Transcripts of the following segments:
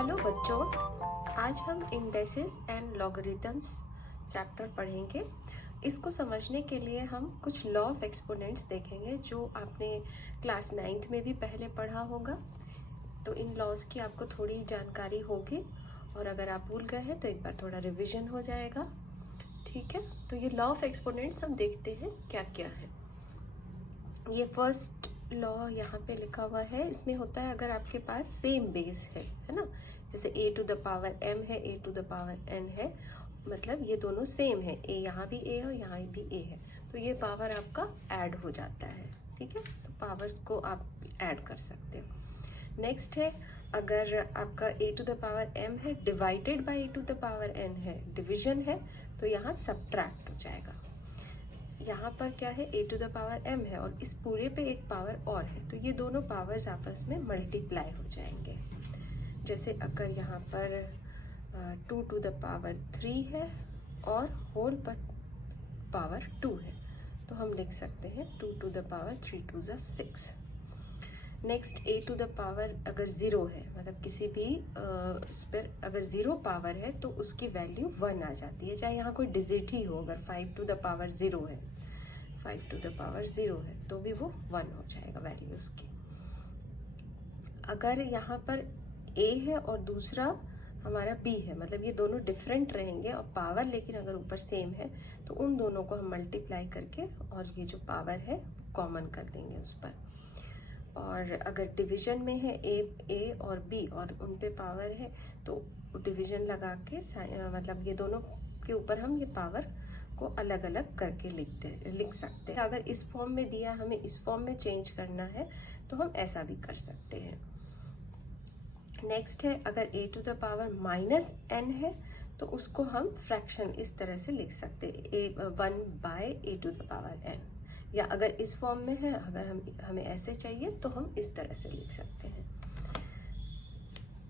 Hello बच्चों, आज हम इंडेक्सेस एंड लॉगरिथम्स चैप्टर पढ़ेंगे। इसको समझने के लिए हम कुछ लॉ ऑफ एक्सपोनेंट्स देखेंगे जो आपने क्लास 9th में भी पहले पढ़ा होगा। तो इन लॉज की आपको थोड़ी जानकारी होगी और अगर आप भूल गए हैं तो एक बार थोड़ा रिवीजन हो जाएगा। ठीक है, तो ये लॉ ऑफ एक्सपोनेंट्स हम देखते हैं क्या क्या है। ये फर्स्ट लॉ यहाँ पे लिखा हुआ है। इसमें होता है अगर आपके पास सेम बेस है ना, जैसे a to the power m है, a to the power n है, मतलब ये दोनों सेम है, a यहाँ भी a है और यहाँ भी a है, तो ये पावर आपका ऐड हो जाता है। ठीक है, तो पावर को आप ऐड कर सकते हो। नेक्स्ट है अगर आपका a to the power m है divided by a to the power n है, डिवीजन है, तो यहाँ सब्ट्रैक्ट हो जाएगा। यहाँ पर क्या है, a to the power m है और इस पूरे पे एक पावर और है, तो ये दोनों पावर्स आपस में मल्टीप्लाई हो जाएंगे। जैसे अगर यहाँ पर 2 टू द पावर 3 है और होल पर पावर 2 है, तो हम लिख सकते हैं 2 to the power 3 to the 6। Next a to the power अगर 0 है, मतलब किसी भी उस पर अगर 0 पावर है तो उसकी वैल्यू 1 आ जाती है, चाहे यहाँ कोई डिजिट ही हो। अगर 5 टू द पावर 0 है, 5 टू द पावर 0 है तो भी वो 1 हो जाएगा वैल्यू उसकी। अगर यहाँ पर a है और दूसरा हमारा b है, मतलब ये दोनों डिफरेंट रहेंगे और पावर लेकिन अगर ऊपर सेम है, तो उन दोनों को हम मल्टीप्लाई करके और ये जो पावर है कॉमन कर देंगे उस पर। और अगर डिवीजन में है a और b और उन पे पावर है, तो डिवीजन लगा के मतलब ये दोनों के ऊपर हम ये पावर को अलग अलग करके लिख सकते हैं। अगर इस फॉर्म में दिया हमें इस फॉर्म में चेंज करना है तो हम ऐसा भी कर सकते हैं। नेक्स्ट है अगर a to the power minus n है तो उसको हम फ्रैक्शन इस तरह से लिख सकते हैं, 1 by a to the power n। या अगर इस फॉर्म में है, अगर हमें ऐसे चाहिए तो हम इस तरह से लिख सकते हैं।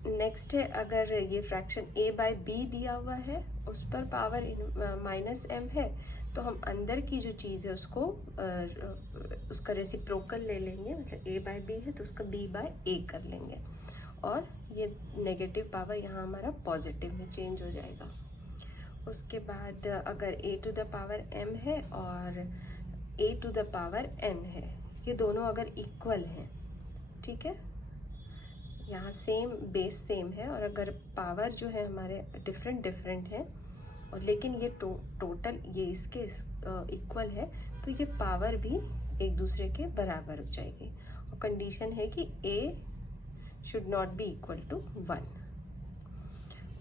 नेक्स्ट है अगर ये फ्रैक्शन a बाय b दिया हुआ है, उस पर पावर माइनस m है, तो हम अंदर की जो चीज़ है उसको उसका रेसिप्रोकल ले लेंगे, मतलब a बाय b है तो उसका b बाय a कर लेंगे और ये नेगेटिव पावर यहाँ हमारा पॉजिटिव में चेंज हो जाएगा। उसके बाद अगर a to the power m है और a to the power n है, ये दोनों अगर इक्वल हैं, ठीक है, यहाँ सेम बेस सेम है और अगर पावर जो है हमारे डिफरेंट है और लेकिन ये टोटल ये इसके इक्वल है, तो ये पावर भी एक दूसरे के बराबर हो जाएगी। और कंडीशन है कि a should not be equal to 1।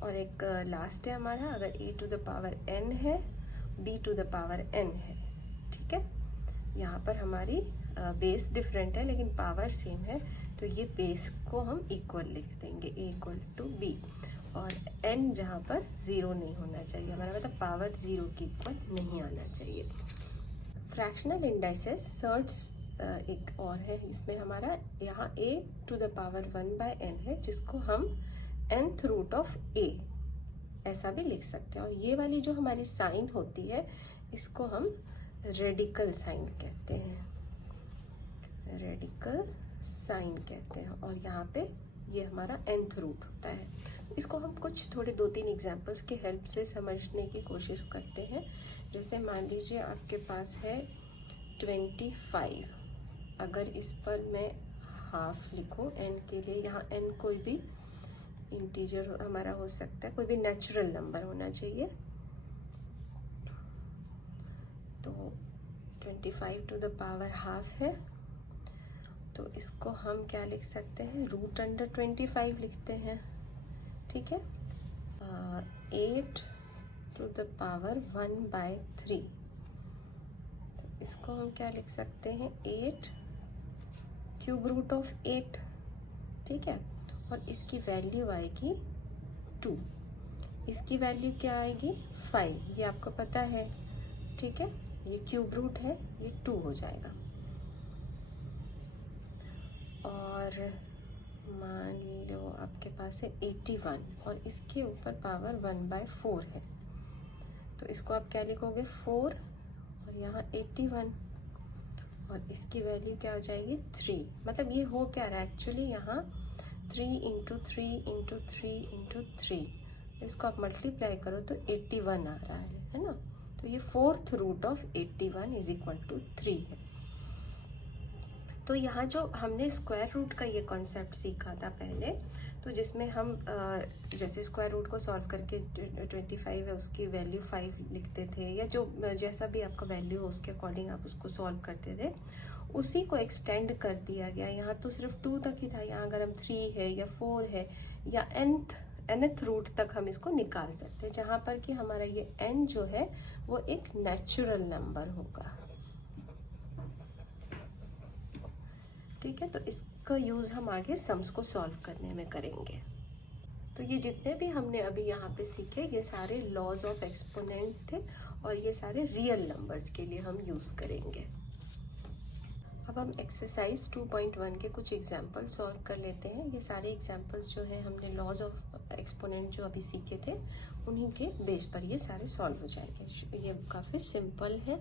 और एक लास्ट है हमारा, अगर a to the power n है, b to the power n है, ठीक है, यहाँ पर हमारी बेस डिफरेंट है लेकिन पावर सेम है, तो ये बेस को हम इक्वल लिख देंगे, a इक्वल टू b, और n जहाँ पर 0 नहीं होना चाहिए, हमारा मतलब पावर 0 की इक्वल नहीं आना चाहिए। फ्रैक्शनल इंडाइसेस सर्ट्स एक और है, इसमें हमारा यहाँ a to the power 1 by n है, जिसको हम nth रूट ऑफ a ऐसा भी लिख सकते हैं। और ये वाली जो हमारी साइन होती है इसको हम रेडिकल साइन कहते हैं, रेडिकल साइन कहते हैं। और यहाँ पे ये हमारा nth रूट होता है। इसको हम कुछ थोड़े 2-3 एग्जांपल्स की हेल्प से समझने की कोशिश करते हैं। जैसे मान लीजिए आपके पास है 25, अगर इस पर मैं हाफ लिखूं n के लिए, यहाँ n कोई भी इंटीजर हमारा हो सकता है, कोई भी नेचुरल नंबर होना चाहिए, तो 25 टू द पावर हाफ है, तो इसको हम क्या लिख सकते हैं, रूट अंडर 25 लिखते हैं, ठीक है। 8 टू द पावर 1 बाय 3, इसको हम क्या लिख सकते हैं, 8 क्यूब रूट ऑफ 8, ठीक है। और इसकी वैल्यू आएगी 2, इसकी वैल्यू क्या आएगी 5, ये आपको पता है, ठीक है, ये क्यूब रूट है, ये 2 हो जाएगा। और मान लो आपके पास है 81 और इसके ऊपर पावर 1 बाय 4 है, तो इसको आप क्या लिखोगे 4 और यहाँ 81 और इसकी वैल्यू क्या हो जाएगी 3। मतलब ये हो क्या रहा है, एक्चुअली यहाँ 3 इंटू 3 इंटू 3 इंटू 3, इसको आप मल्टीप्लाई करो तो 81 आ रहा है ना। तो ये 4th root of 81 is equal to 3 है। तो यहाँ जो हमने स्क्वायर रूट का ये कॉन्सेप्ट सीखा था पहले, तो जिसमें हम जैसे स्क्वायर रूट को सॉल्व करके 25 है उसकी वैल्यू 5 लिखते थे, या जो जैसा भी आपका वैल्यू हो उसके अकॉर्डिंग आप उसको सॉल्व करते थे, उसी को एक्सटेंड कर दिया गया। यहाँ तो सिर्फ 2 तक ही था, यहाँ अगर हम 3 है या 4 है या nth रूट तक हम इसको निकाल सकते हैं, जहाँ पर कि हमारा ये n जो है वो एक नेचुरल नंबर होगा। ठीक है, तो इसका यूज हम आगे सम्स को सॉल्व करने में करेंगे। तो ये जितने भी हमने अभी यहाँ पे सीखे ये सारे लॉज ऑफ एक्सपोनेंट थे, और ये सारे रियल नंबर्स के लिए हम यूज करेंगे। अब हम एक्सरसाइज 2.1 के कुछ एग्जाम्पल सॉल्व कर लेते हैं। ये सारे एग्जाम्पल्स जो है हमने लॉज ऑफ एक्सपोनेंट जो अभी सीखे थे उन्हीं के बेस पर ये सारे सॉल्व हो जाएंगे। ये काफ़ी सिंपल है,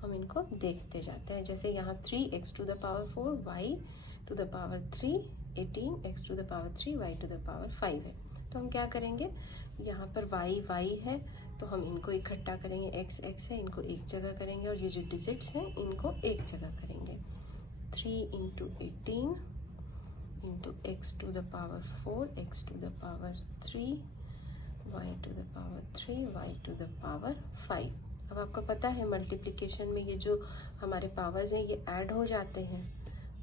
हम इनको देखते जाते हैं। जैसे यहाँ 3x to the power 4 y to the power 3 18 x to the power 3 y to the power 5 है। तो हम क्या करेंगे, यहाँ पर y है तो हम इनको इकट्ठा करेंगे, x है इनको एक जगह करेंगे, और ये जो डिजिट्स हैं इनको एक जगह करेंगे। 3 into 18 into x to the power 4 x to the power 3 y to the power 3 y to the power 5। अब आपको पता है मल्टीप्लिकेशन में ये जो हमारे पावर्स हैं ये ऐड हो जाते हैं,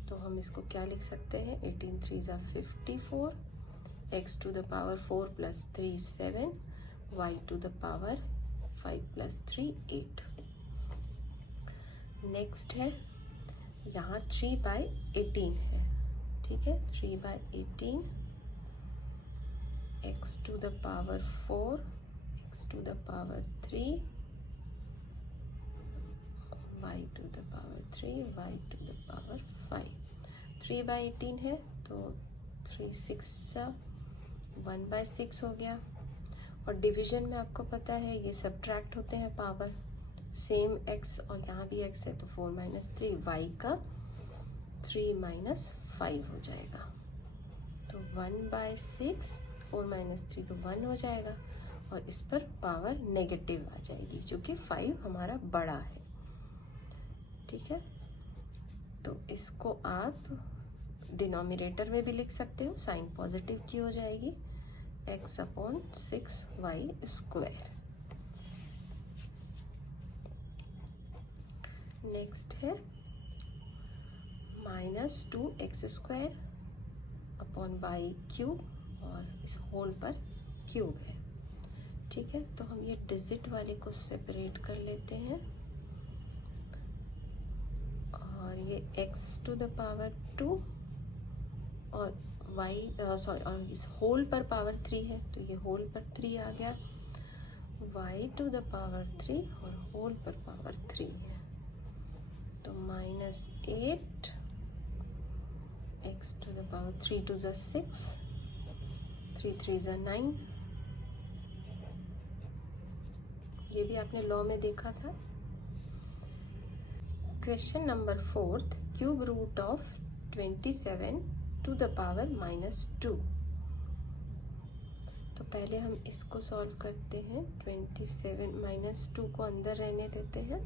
तो हम इसको क्या लिख सकते हैं, 18 3 ज़ा 54 x to the power 4 plus 3 7 y to the power 5 plus 3 8। Next है यहाँ 3/18 है, ठीक है, 3/18 x to the power 4 x to the power 3 y to the power 3 y to the power 5। 3/18 है तो 3 6 1/6 हो गया, और डिवीजन में आपको पता है ये सब्ट्रैक्ट होते हैं पावर, सेम x और यहाँ भी x है तो 4 - 3 y का 3 - 5 हो जाएगा, तो 1/6 4 - 3 तो 1 हो जाएगा, और इस पर पावर नेगेटिव आ जाएगी जो कि 5 हमारा बड़ा है। ठीक है, तो इसको आप डिनोमिनेटर में भी लिख सकते हो, साइन पॉजिटिव की हो जाएगी, x/6y²। नेक्स्ट है -2x² अपॉन y³ और इस होल पर क्यूब है। ठीक है, तो हम ये डिजिट वाले को सेपरेट कर लेते हैं, और ये x टू द पावर 2 और और इस होल पर पावर 3 है तो ये होल पर 3 आ गया, y टू द पावर 3 और होल पर पावर 3 है, तो -8 x टू द पावर 3 2 ज़ा 6 3 3 ज़ा 9। ये भी आपने लॉ में देखा था। Question number 4, cube root of 27 to the power -2। तो पहले हम इसको सॉल्व करते हैं, 27 - 2 को अंदर रहने देते हैं,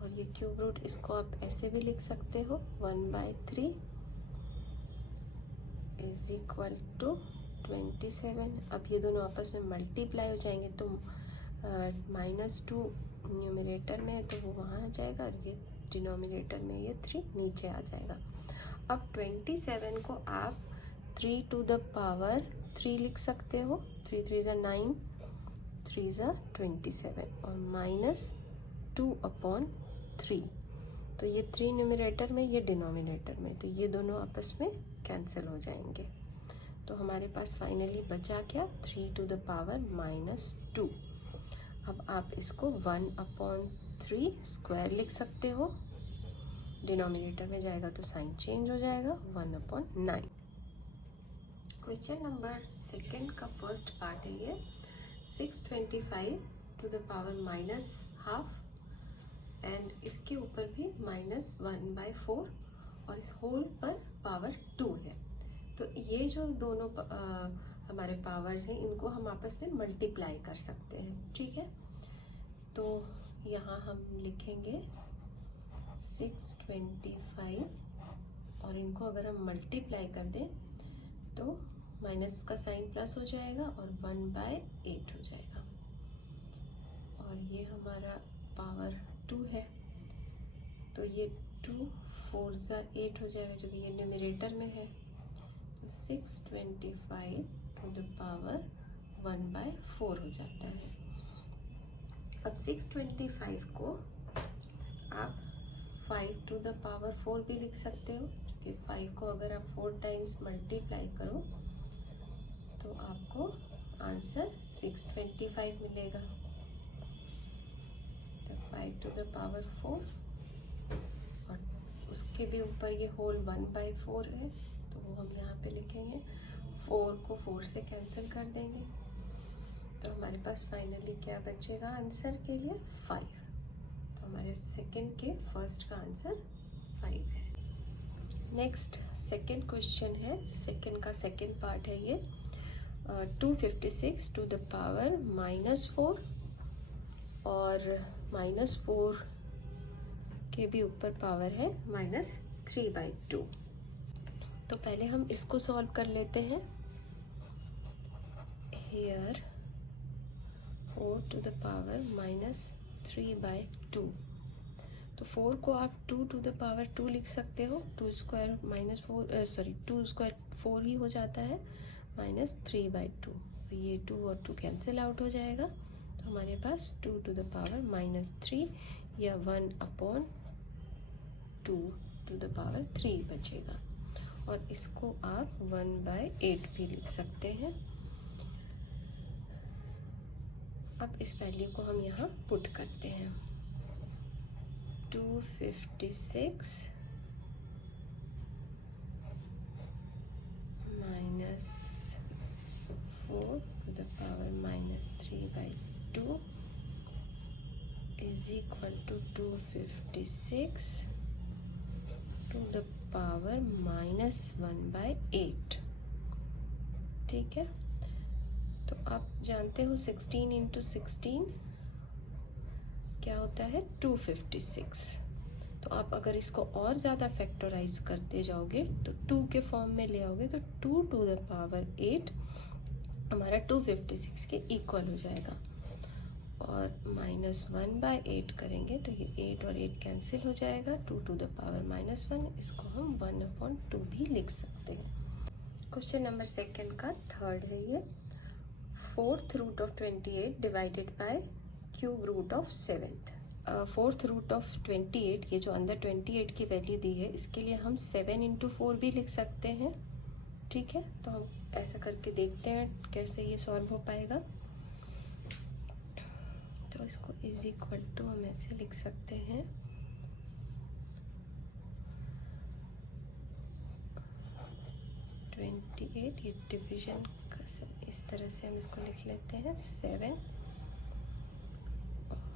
और ये क्यूब रूट इसको आप ऐसे भी लिख सकते हो, 1/3 इज इक्वल टू 27। अब ये दोनों आपस में मल्टीप्लाई हो जाएंगे तो -2 न्यूमरेटर में है तो वो वहाँ आ जाएगा, और ये डिनोमिनेटर में ये 3 नीचे आ जाएगा। अब 27 को आप 3 टू द पावर 3 लिख सकते हो, 3 3 ज़ा 9 3 ज़ा 27, और -2/3, तो ये 3 न्यूमरेटर में ये डिनोमिनेटर में, तो ये दोनों आपस में कैंसिल हो जाएंगे, तो हमारे पास फाइनली बचा क्या, 3 टू द पावर -2। अब आप इसको 1/3 स्क्वायर लिख सकते हो, डिनोमिनेटर में जाएगा तो साइन चेंज हो जाएगा, 1/9। क्वेश्चन नंबर 2 का फर्स्ट पार्ट है ये, 625 टू द पावर -12, एंड इसके ऊपर भी -1/4 और इस होल पर पावर 2 है। तो ये जो दोनों हमारे पावर्स हैं इनको हम आपस में मल्टीप्लाई कर सकते हैं, ठीक है। तो यहाँ हम लिखेंगे 625 और इनको अगर हम मल्टीप्लाई कर दें तो माइनस का साइन प्लस हो जाएगा और 1/8 हो जाएगा। और ये हमारा पावर 2 है, तो ये 2 4 ज़ा 8 हो जाएगा, जो कि ये न्यूमरेटर में है। तो 625 टू द पावर 1/4 हो जाता है। अब 625 को आप 5 टू द पावर 4 भी लिख सकते हो, क्योंकि 5 को अगर आप 4 टाइम्स मल्टीप्लाई करो तो आपको आंसर 625 मिलेगा। तो 5 टू द पावर 4 और उसके भी ऊपर ये होल 1/4 है, तो वो हम यहाँ पे लिखेंगे। 4 को 4 से कैंसिल कर देंगे, तो हमारे पास फाइनली क्या बचेगा आंसर के लिए 5। तो हमारे सेकंड के फर्स्ट का आंसर 5 है। नेक्स्ट सेकंड क्वेश्चन है, सेकंड का सेकंड पार्ट है ये। 256 टू द पावर -4 और -4 के भी ऊपर पावर है -3/2। तो पहले हम इसको सॉल्व कर लेते हैं। Here 4 to the power -3/2। तो 4 को आप 2 टू द पावर 2 लिख सकते हो। 2 स्क्वायर -4 2 स्क्वायर 4 ही हो जाता है, -3/2। तो ये 2 और 2 कैंसिल आउट हो जाएगा, तो हमारे पास 2 टू द पावर -3 या 1/2 टू द पावर 3 बचेगा। और इसको आप 1/8 भी लिख सकते हैं। अब इस वैल्यू को हम यहाँ पुट करते हैं। 256 -4 to the power -3/2 is equal to 256 to the power -1/8। ठीक है, तो आप जानते हो 16 इंटू 16 क्या होता है 256। तो आप अगर इसको और ज़्यादा फैक्टराइज करते जाओगे तो 2 के फॉर्म में ले आओगे, तो 2 टू द पावर 8 हमारा 256 के इक्वल हो जाएगा। और -1/8 करेंगे तो ये 8 और 8 कैंसिल हो जाएगा। 2 टू द पावर -1, इसको हम 1/2 भी लिख सकते हैं। क्वेश्चन नंबर सेकंड का थर्ड है ये। 4th root of 28 divided by cube root of 7th। 4th root of 28, ये जो अंदर 28 की वैल्यू दी है, इसके लिए हम 7 इंटू 4 भी लिख सकते हैं। ठीक है, तो हम ऐसा करके देखते हैं कैसे ये सॉल्व हो पाएगा। तो इसको इज इक्वल टू हम ऐसे लिख सकते हैं, ये डिवीजन का इस तरह से हम इसको लिख लेते हैं 7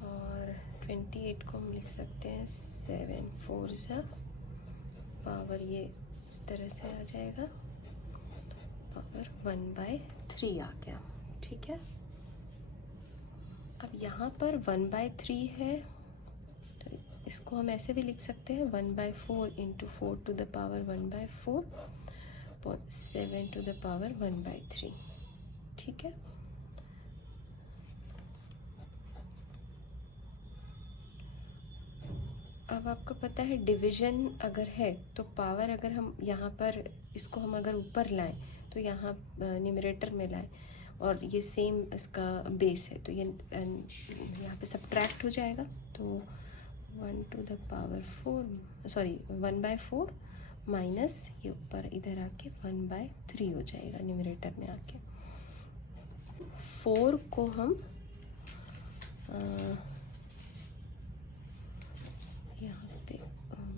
और 28 को हम लिख सकते हैं 7 4 ज़ा पावर, ये इस तरह से आ जाएगा, पावर 1/3 आ गया। ठीक है, अब यहाँ पर 1/3 है, तो इसको हम ऐसे भी लिख सकते हैं 1/4 इंटू 4 टू द पावर 1/4 और 7 टू द पावर 1/3। ठीक है, अब आपको पता है डिवीजन अगर है तो पावर, अगर हम यहाँ पर इसको हम अगर ऊपर लाएं तो यहाँ न्यूमरेटर में लाएं और ये सेम इसका बेस है, तो ये यहाँ पे सब्ट्रैक्ट हो जाएगा। तो 1 टू द पावर 1/4 माइनस ये ऊपर इधर आके 1/3 हो जाएगा न्यूमरेटर में आके। 4 को हम यहाँ पे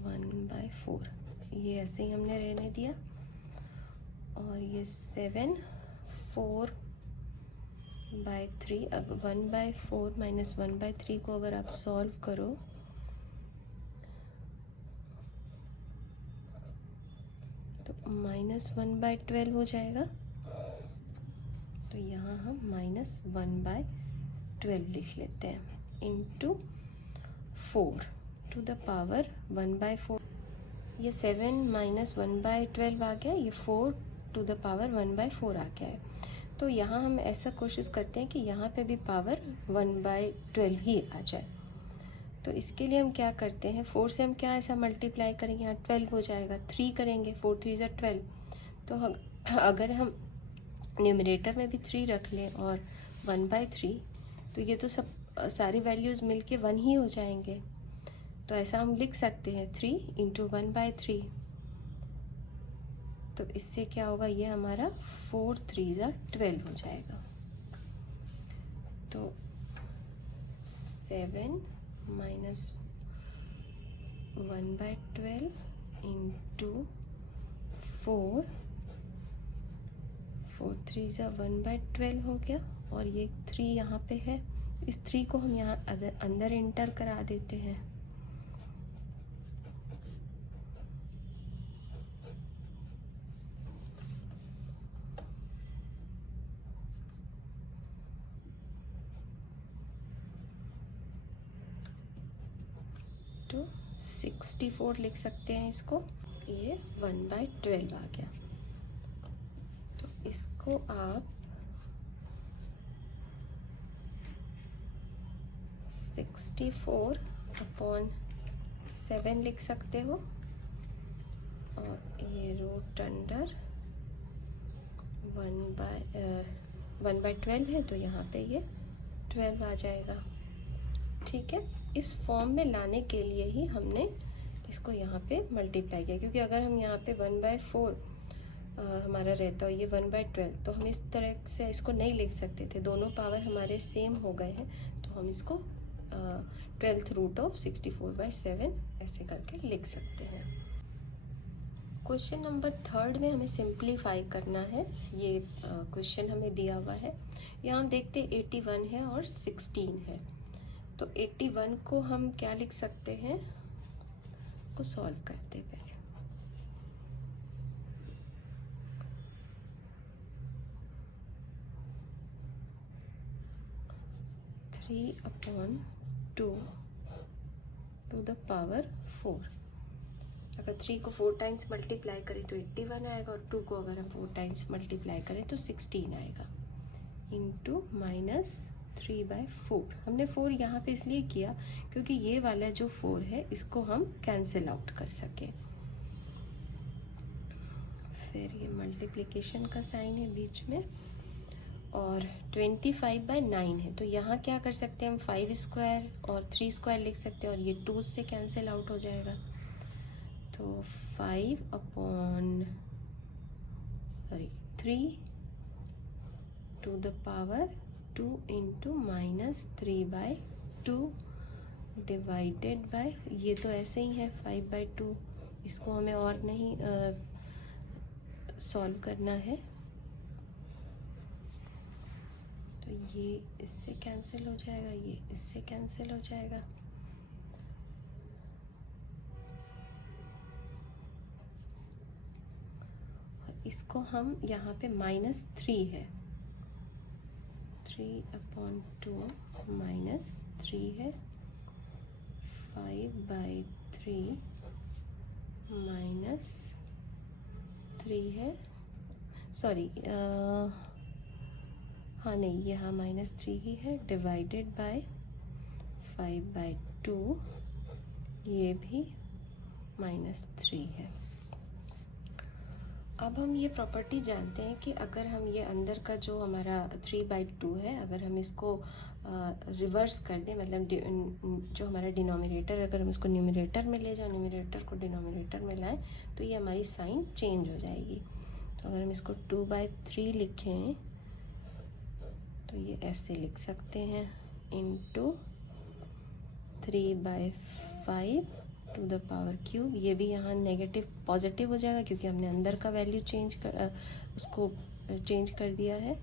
1/4 ये ऐसे ही हमने रहने दिया, और ये 7 4/3। अब 1/4 माइनस 1/3 को अगर आप सॉल्व करो तो -1/12 हो जाएगा। तो यहाँ हम -1/12 लिख लेते हैं इंटू 4 टू द पावर 1/4। ये 7 -1/12 आ गया, ये 4 टू द पावर 1/4 आ गया है। तो यहाँ हम ऐसा कोशिश करते हैं कि यहाँ पे भी पावर 1/12 ही आ जाए। तो इसके लिए हम क्या करते हैं, 4 से हम क्या ऐसा मल्टीप्लाई करेंगे, यहाँ 12 हो जाएगा, 3 करेंगे, 4 3 ज़ा 12। तो अगर हम न्यूमरेटर में भी 3 रख लें और 1/3, तो ये तो सब सारी वैल्यूज़ मिलके 1 ही हो जाएंगे। तो ऐसा हम लिख सकते हैं 3 इंटू 1/3। तो इससे क्या होगा, ये हमारा 4 3 ज़ा 12 हो जाएगा। तो 7 -1/12 इंटू 4 3 ज़ा 1/12 हो गया। और ये 3 यहाँ पे है, इस 3 को हम यहाँ अंदर इंटर करा देते हैं। तो 64 लिख सकते हैं इसको। ये 1/12 आ गया। तो इसको आप 64/7 लिख सकते हो। और ये रूट अंडर 1/12 है, तो यहाँ पे ये 12 आ जाएगा। ठीक है, इस फॉर्म में लाने के लिए ही हमने इसको यहाँ पे मल्टीप्लाई किया, क्योंकि अगर हम यहाँ पे 1/4 हमारा रहता है, ये 1/12, तो हम इस तरह से इसको नहीं लिख सकते थे। दोनों पावर हमारे सेम हो गए हैं, तो हम इसको 12th रूट ऑफ 64/7 ऐसे करके लिख सकते हैं। क्वेश्चन नंबर 3 में हमें सिंप्लीफाई करना है। ये क्वेश्चन हमें दिया हुआ है। यहाँ हम देखते हैं 81 है और 16 है। तो 81 को हम क्या लिख सकते हैं, को सॉल्व करते हैं पहले। Three upon 2 to the power 4। अगर 3 को 4 टाइम्स मल्टीप्लाई करें तो 81 आएगा, और 2 को अगर हम 4 टाइम्स मल्टीप्लाई करें तो 16 आएगा, इंटू -3/4। हमने 4 यहाँ पे इसलिए किया क्योंकि ये वाला जो 4 है इसको हम कैंसिल आउट कर सकें। फिर ये मल्टीप्लिकेशन का साइन है बीच में, और 25/9 है। तो यहाँ क्या कर सकते हैं हम, 5 स्क्वायर और 3 स्क्वायर लिख सकते हैं, और ये 2 से कैंसिल आउट हो जाएगा। तो 3 to the power 2 into -3/2 divided by, ये तो ऐसे ही है 5/2, इसको हमें और नहीं सॉल्व करना है। तो ये इससे कैंसिल हो जाएगा, ये इससे कैंसिल हो जाएगा। और इसको हम यहाँ पे -3 है, 3/2 -3 है, 5/3 -3 है, सॉरी हाँ नहीं, यहाँ -3 ही है, डिवाइडेड बाय 5/2, ये भी -3 है। अब हम ये प्रॉपर्टी जानते हैं कि अगर हम ये अंदर का जो हमारा 3/2 है, अगर हम इसको रिवर्स कर दें, मतलब जो हमारा डिनोमिनेटर, अगर हम इसको न्यूमरेटर में ले जाओ, न्यूमरेटर को डिनोमिनेटर में लाएं, तो ये हमारी साइन चेंज हो जाएगी। तो अगर हम इसको 2/3 लिखें तो ये ऐसे लिख सकते हैं, into 3/5 to the power cube. ये भी यहाँ नेगेटिव पॉजिटिव हो जाएगा क्योंकि हमने अंदर का वैल्यू उसको चेंज कर दिया है।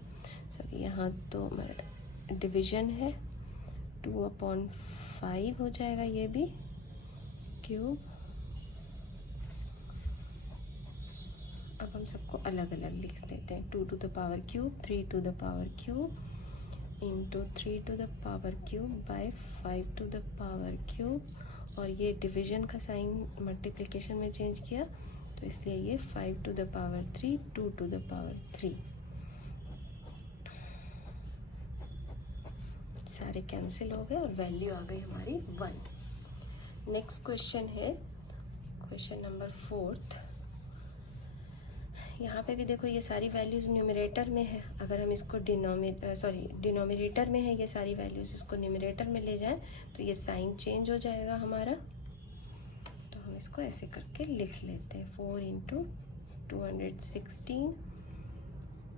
सॉरी, यहाँ तो हमारा डिवीजन है, 2/5 हो जाएगा, ये भी क्यूब, अब हम सबको अलग अलग लिख देते हैं। 2 to the power cube, 3 to the power cube into 3 to the power cube by 5 to the power cube, और ये डिवीजन का साइन मल्टीप्लिकेशन में चेंज किया तो इसलिए ये 5 to the power 3, 2 to the power 3। सारे कैंसिल हो गए और वैल्यू आ गई हमारी 1। नेक्स्ट क्वेश्चन है क्वेश्चन नंबर 4। यहाँ पे भी देखो ये सारी वैल्यूज़ न्यूमरेटर में है। अगर हम इसको डिनोमिनेटर में है ये सारी वैल्यूज़, इसको न्यूमरेटर में ले जाएं तो ये साइन चेंज हो जाएगा हमारा। तो हम इसको ऐसे करके लिख लेते हैं। 4 into 216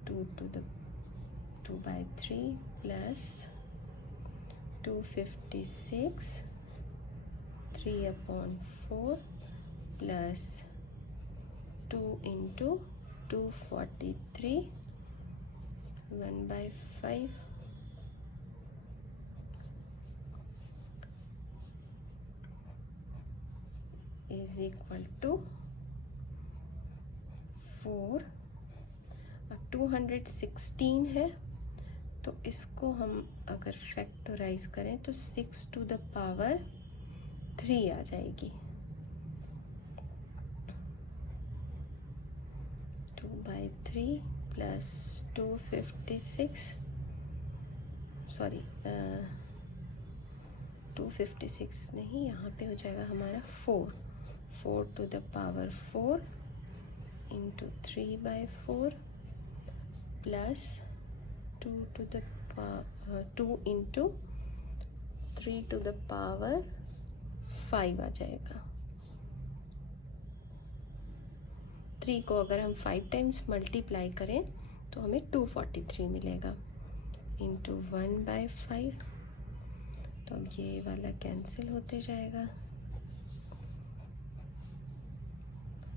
2 to the 2/3 plus 256 3/4 plus 2 into 243 1/5 is equal to 4। अब 216 है तो इसको हम अगर फैक्टराइज करें तो 6 टू द पावर 3 आ जाएगी। 2/3 प्लस 256 256 नहीं, यहाँ पे हो जाएगा हमारा 4 to the power 4 into 3/4 plus 2 into 3 to the power 5 आ जाएगा। 3 को अगर हम 5 टाइम्स मल्टीप्लाई करें तो हमें 243 मिलेगा इंटू 1/5। तो अब ये वाला कैंसिल होते जाएगा।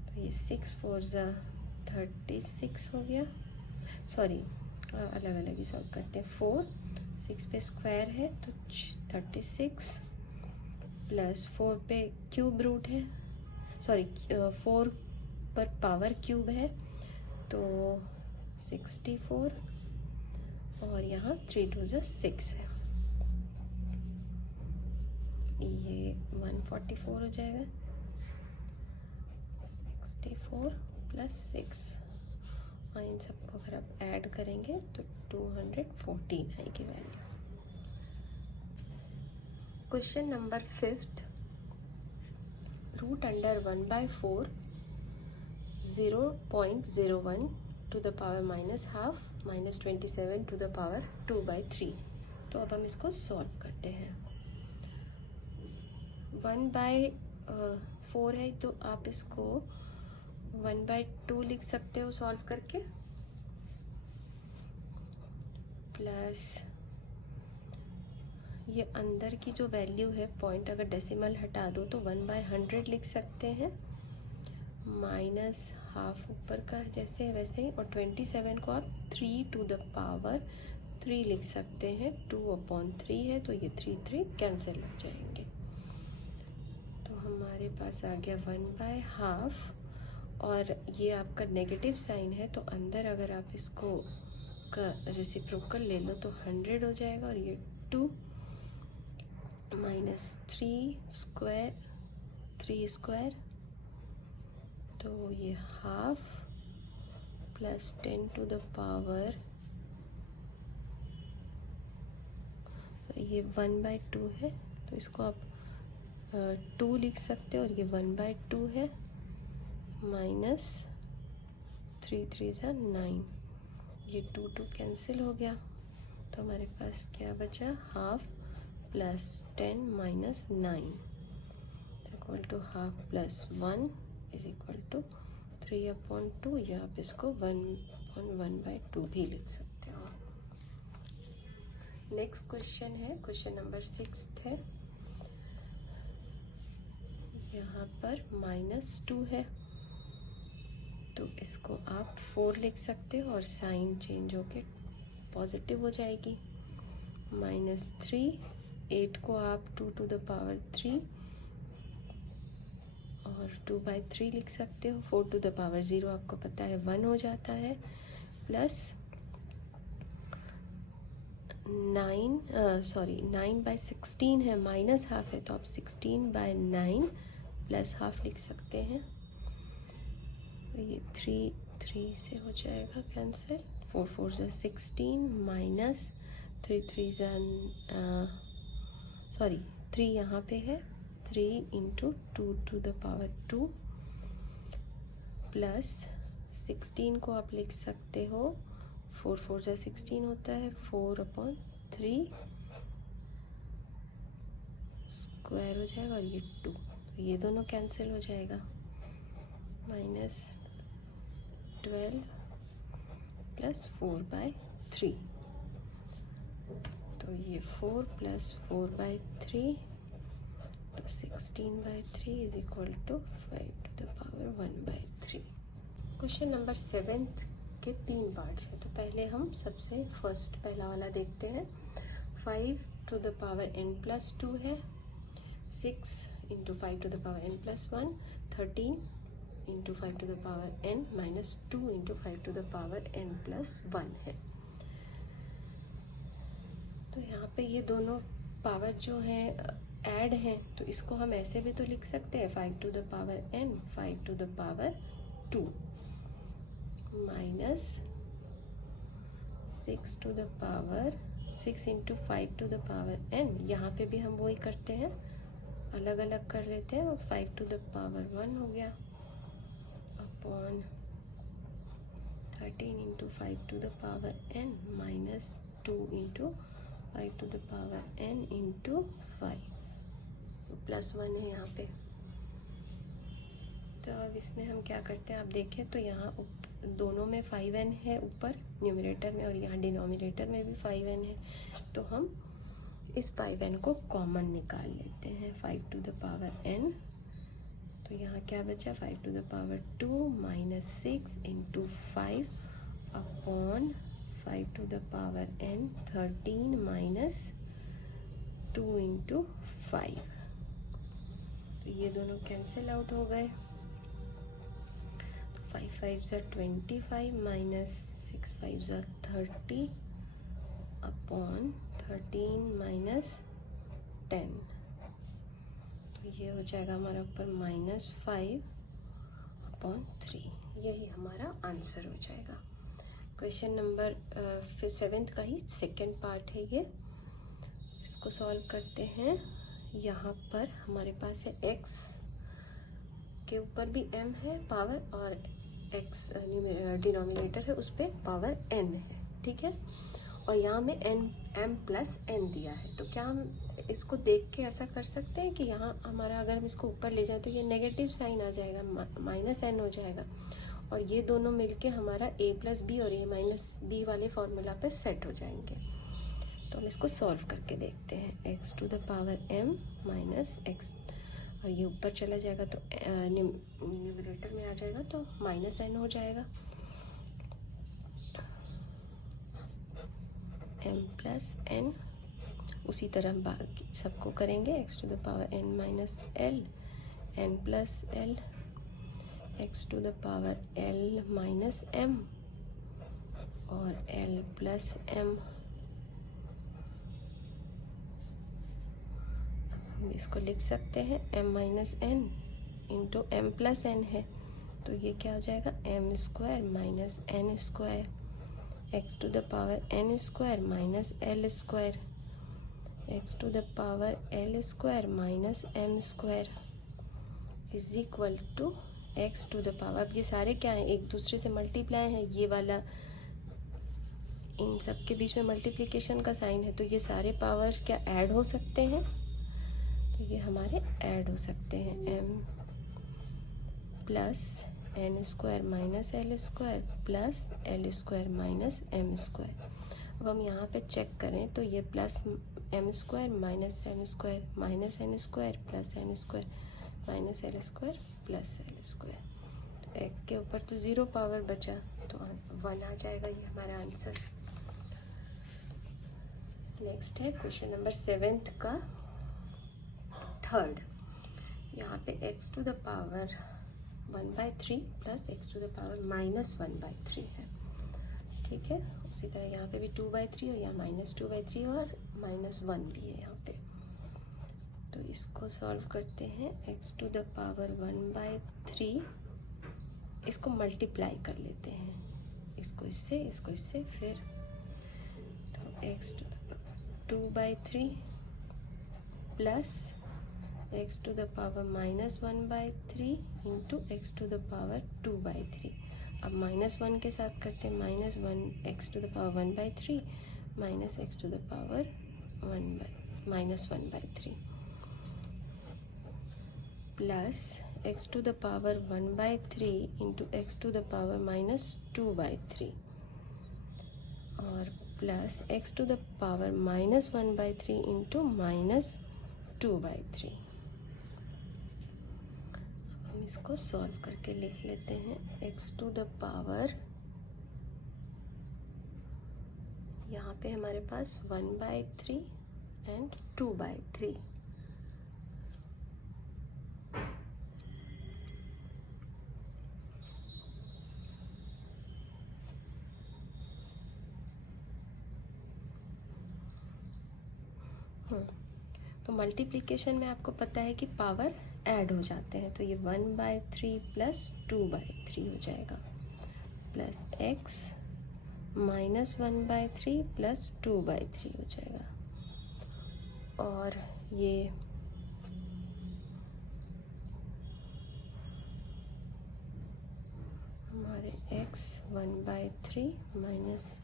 तो ये 6 4 ज़ा 36 हो गया। अलग अलग ही सॉल्व करते हैं। 4 6 पे स्क्वायर है तो 36 प्लस 4 पे क्यूब रूट है, 4 पर पावर क्यूब है तो 64, और यहाँ 3 2 ज़ा 6 है, ये 144 हो जाएगा। 64 प्लस 6 और इन सबको अगर आप ऐड करेंगे तो 214 आएगी value. Question number 5। Root under 1/4 0.01 to the power -½ -27 to the power 2/3। तो अब हम इसको सॉल्व करते हैं। 1/4 है तो आप इसको 1/2 लिख सकते हो सॉल्व करके, प्लस ये अंदर की जो वैल्यू है पॉइंट अगर डेसिमल हटा दो तो 1/100 लिख सकते हैं, -½ ऊपर का जैसे वैसे ही, और 27 को आप 3 टू द पावर 3 लिख सकते हैं। 2/3 है तो ये 3 कैंसिल हो जाएंगे। तो हमारे पास आ गया 1/2, और ये आपका नेगेटिव साइन है तो अंदर अगर आप इसको इसका रेसिप्रोकल ले लो तो 100 हो जाएगा, और ये 2 -3 स्क्वायर तो ये ½ प्लस 10 टू द पावर, ये 1/2 है तो इसको आप 2 लिख सकते हो, और ये 1/2 है, -3 3 ज़ा 9, ये 2 कैंसिल हो गया। तो हमारे पास क्या बचा, ½ plus 10 minus 9 equal to ½ plus 1 is equal to 3/2, या आप इसको 1/1/2 भी लिख सकते हो। नेक्स्ट क्वेश्चन है क्वेश्चन नंबर 6 है। यहाँ पर -2 है तो इसको आप 4 लिख सकते हो और साइन चेंज होके पॉजिटिव हो जाएगी। -3, 8 को आप 2 टू द पावर 3 और और 2/3 लिख सकते हो। 4 टू द पावर 0 आपको पता है 1 हो जाता है, प्लस 9/16 है, माइनस हाफ है, तो आप 16/9 प्लस हाफ लिख सकते हैं। तो ये 3 से हो जाएगा कैंसिल। 4 4 ज़ा 16 माइनस 3 यहाँ पे है, 3 into 2 to the power 2 plus 16 को आप लिख सकते हो 4 4 ज़ा 16 होता है, 4/3 स्क्वायर हो जाएगा, और ये 2, तो ये दोनों कैंसिल हो जाएगा। माइनस 12 प्लस 4/3, तो ये 4 प्लस 4/3 तो 16/3 is equal to 5 to the power 1/3। Question number 7 के 3 पार्ट्स हैं, तो पहले हम सबसे फर्स्ट पहला वाला देखते हैं। 5 टू द पावर n+2 है, 6 into 5 to the power n+1, 13 into 5 to the power n-2 into 5 to the power n+1 है। तो यहाँ पे ये दोनों पावर जो है ऐड हैं, तो इसको हम ऐसे भी तो लिख सकते हैं 5 to the power n 5 to the power 2 minus 6 to the power 6 into 5 to the power n। यहाँ पे भी हम वही करते हैं, अलग अलग कर लेते हैं, और 5 टू द पावर 1 हो गया upon 13 into 5 to the power n minus 2 into 5 to the power n into 5, +1 है यहाँ पे। तो अब इसमें हम क्या करते हैं, आप देखें तो यहाँ दोनों में 5n है ऊपर न्यूमरेटर में, और यहाँ डिनोमिनेटर में भी 5n है, तो हम इस 5n को कॉमन निकाल लेते हैं। 5 टू द पावर n, तो यहाँ क्या बचा 5 to the power 2 minus 6 into 5 upon 5 to the power n 13 minus 2 into 5, तो ये दोनों कैंसिल आउट हो गए। तो 5 5 ज़ा 25 माइनस 6 5 ज़ा 30 अपॉन 13 माइनस 10, तो ये हो जाएगा हमारा ऊपर -5/3। यही हमारा आंसर हो जाएगा। क्वेश्चन नंबर 7 का ही सेकेंड पार्ट है ये, इसको सॉल्व करते हैं। यहाँ पर हमारे पास है x के ऊपर भी m है पावर, और x डिनोमिनेटर है उस पर पावर n है, ठीक है। और यहाँ में m+n दिया है, तो क्या हम इसको देख के ऐसा कर सकते हैं कि यहाँ हमारा अगर हम इसको ऊपर ले जाएं तो ये नेगेटिव साइन आ जाएगा, -n हो जाएगा, और ये दोनों मिलके हमारा a+b और a-b वाले फॉर्मूला पे सेट हो जाएंगे। तो हम इसको सॉल्व करके देखते हैं। x to the power m minus x, और ये ऊपर चला जाएगा तो न्यूमरेटर में आ जाएगा, तो -n हो जाएगा, m+n। उसी तरह बाकी सबको करेंगे। x to the power n minus l, n+l, x to the power l minus m और l+m। हम इसको लिख सकते हैं m-n इंटू m+n है, तो ये क्या हो जाएगा m² minus n², x to the power n² minus l², x to the power l² minus m² is equal to x to the power, अब ये सारे क्या हैं, एक दूसरे से मल्टीप्लाई हैं, ये वाला इन सब के बीच में मल्टीप्लिकेशन का साइन है, तो ये सारे पावर्स क्या ऐड हो सकते हैं, तो ये हमारे ऐड हो सकते हैं, m+n² minus l² plus l² minus m²। अब हम यहाँ पे चेक करें तो ये plus m² minus m² minus n² plus n² minus l² plus l², तो x के ऊपर तो 0 पावर बचा, तो 1 आ जाएगा, ये हमारा आंसर। नेक्स्ट है क्वेश्चन नंबर 7 का थर्ड। यहाँ पे x to the power 1/3 plus x to the power -1/3 है, ठीक है। उसी तरह यहाँ पे भी 2/3 और यहाँ -2/3 और -1 भी है यहाँ पे। तो इसको सॉल्व करते हैं। x टू द पावर 1/3, इसको मल्टीप्लाई कर लेते हैं, इसको इससे फिर तो x to the power 2/3 plus x to the power -1/3 into x to the power 2/3। अब -1 के साथ करते हैं, -1 x to the power 1/3 minus x to the power -1/3 plus x to the power 1/3 into x to the power -2/3 और plus x to the power -1/3 into -2/3। हम इसको solve करके लिख लेते हैं। x टू द पावर, यहाँ पे हमारे पास 1/3 एंड 2/3, तो मल्टीप्लिकेशन में आपको पता है कि पावर ऐड हो जाते हैं, तो ये 1/3 प्लस 2/3 हो जाएगा, प्लस x -1/3 प्लस 2/3 हो जाएगा, और ये हमारे x 1/3 minus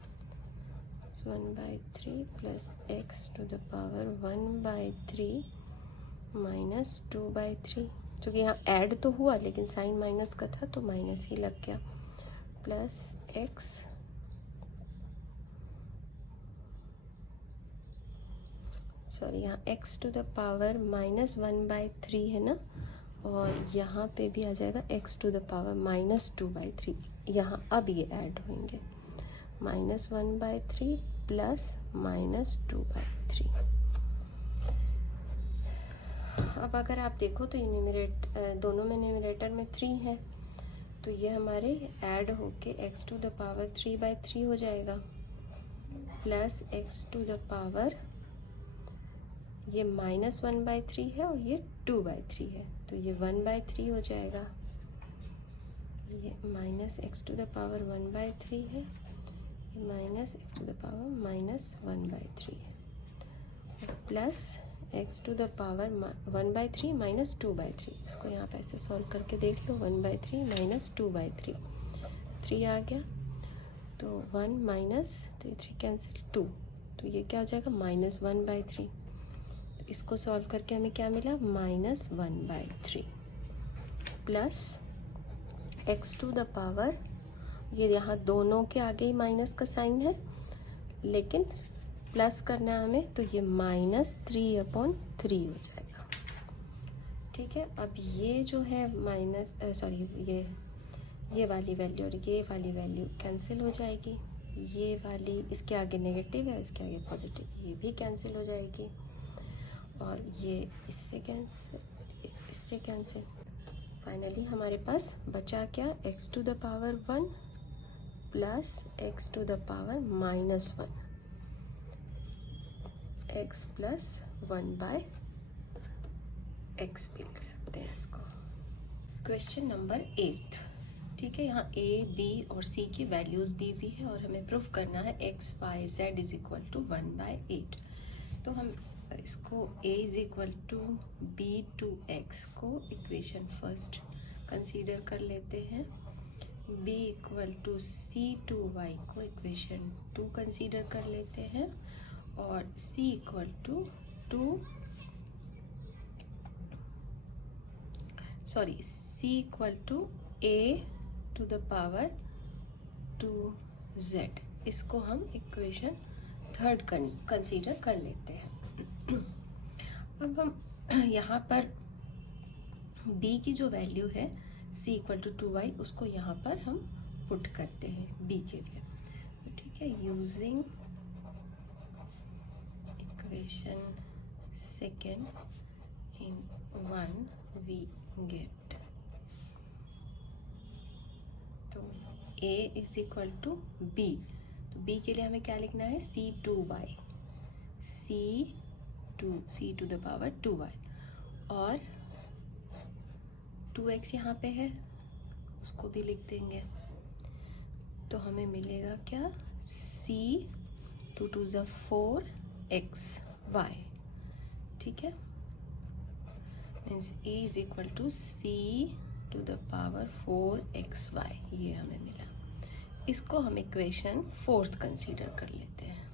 1/3 plus x to the power 1/3 minus 2/3, क्योंकि यहाँ ऐड तो हुआ लेकिन साइन माइनस का था तो माइनस ही लग गया, प्लस x यहाँ x टू द पावर -1/3 है ना, और यहाँ पे भी आ जाएगा x टू द पावर -2/3। यहाँ अब ये ऐड होंगे, -1/3 प्लस -2/3। अब अगर आप देखो तो दोनों में न्यूमरेटर में 3 है, तो ये हमारे ऐड होके x टू द पावर 3/3 हो जाएगा, plus x to the power, ये -1/3 है और ये 2/3 है, तो ये 1/3 हो जाएगा। ये minus x to the power 1/3 है, minus x to the power -1/3 है, plus x to the power 1/3 minus 2/3। इसको यहाँ पे ऐसे सॉल्व करके देख लो, 1/3 माइनस 2/3, 3 आ गया, तो 1 माइनस 3 कैंसिल 2, तो ये क्या हो जाएगा -1/3। तो इसको सॉल्व करके हमें क्या मिला, -1/3 plus x to the power, ये यहाँ दोनों के आगे ही माइनस का साइन है लेकिन प्लस करना है हमें, तो ये -3/3 हो जाएगा, ठीक है। अब ये जो है ये वाली वैल्यू और ये वाली वैल्यू कैंसिल हो जाएगी, ये वाली इसके आगे नेगेटिव है, इसके आगे पॉजिटिव, ये भी कैंसिल हो जाएगी, और ये इससे कैंसिल। फाइनली हमारे पास बचा क्या, x to the power 1 plus x to the power -1, x plus 1/x भी लिख सकते हैं इसको। क्वेश्चन नंबर 8, ठीक है। यहाँ a, b और c की वैल्यूज दी हुई है और हमें प्रूफ करना है x, y, z is equal to 1/8। तो हम इसको a is equal to b to x को इक्वेशन फर्स्ट कंसीडर कर लेते हैं, b equal to c to y को इक्वेशन 2 कंसीडर कर लेते हैं, और c equal to c equal to a to the power 2z, इसको हम इक्वेशन थर्ड कंसीडर कर लेते हैं। अब हम यहाँ पर b की जो वैल्यू है c इक्वल टू 2y, उसको यहाँ पर हम पुट करते हैं b के लिए, ठीक है। Using equation second in 1 we get. तो a is equal to b, तो b के लिए हमें क्या लिखना है, c2y, c to the power 2y, और 2x यहाँ पे है, उसको भी लिख देंगे। तो हमें मिलेगा क्या, c 2 टू ज़ 4xy, ठीक है। Means a is equal to c to the power 4xy, ये हमें मिला। इसको हम इक्वेशन 4th कंसीडर कर लेते हैं।